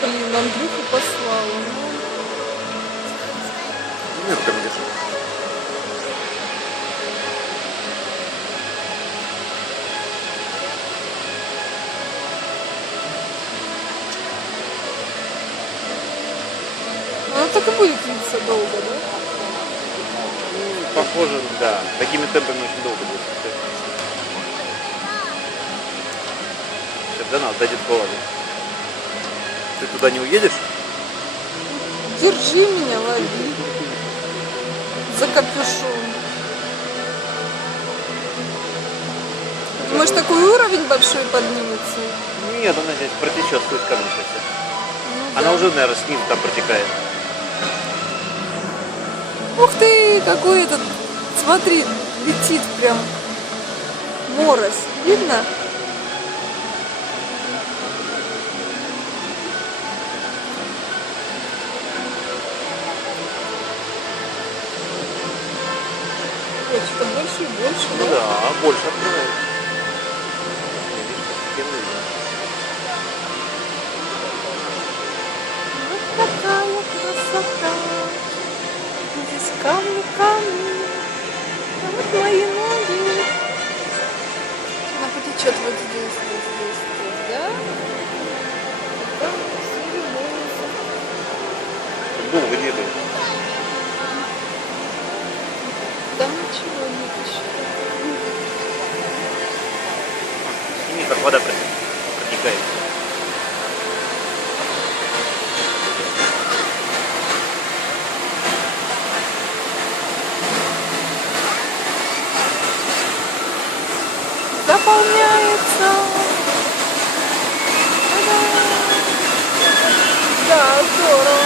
Блин, Андрюху послала. Нет, там где-то. Она так и будет длиться долго, да? Похоже, да. Такими темпами очень долго будет. Сейчас до нас дойдет холода. Ты туда не уедешь? Держи меня, лови. За капюшон. Думаешь, такой уровень большой поднимется? Нет, она здесь протечет сквозь камни сейчас. Ну, Она да. уже, наверное, снизу там протекает. Ух ты, какой этот, смотри, летит прям морось. Видно? Ой, что-то больше и больше, Ну да? да, больше открывается. Видишь, постепенно идет. Вот такая красота. Здесь камни, камни. А вот мои ноги. Она потечет вот здесь, да? И там все любуются. Дул выдвигает. Там ничего нет еще. Сними, как вода протекает. Заполняется. Да, здорово.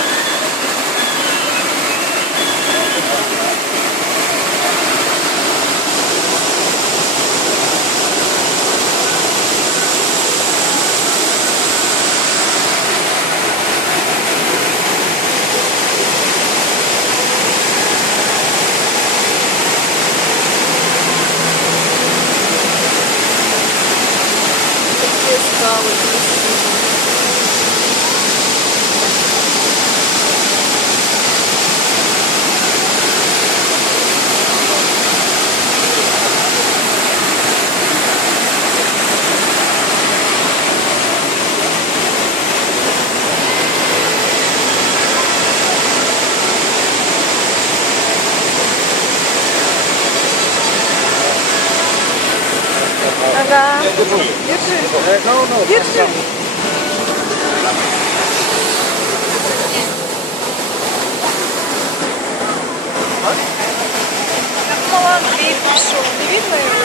Такие скалы красивые. Ага. Держи. Держи. Я думала, Андрей пришел. Не видно его?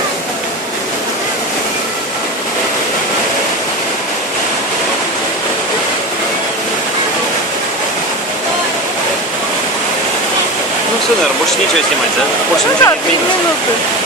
Ну все, наверное, больше нечего снимать, да? Больше Ну ничего да, не 3 изменится. минуты.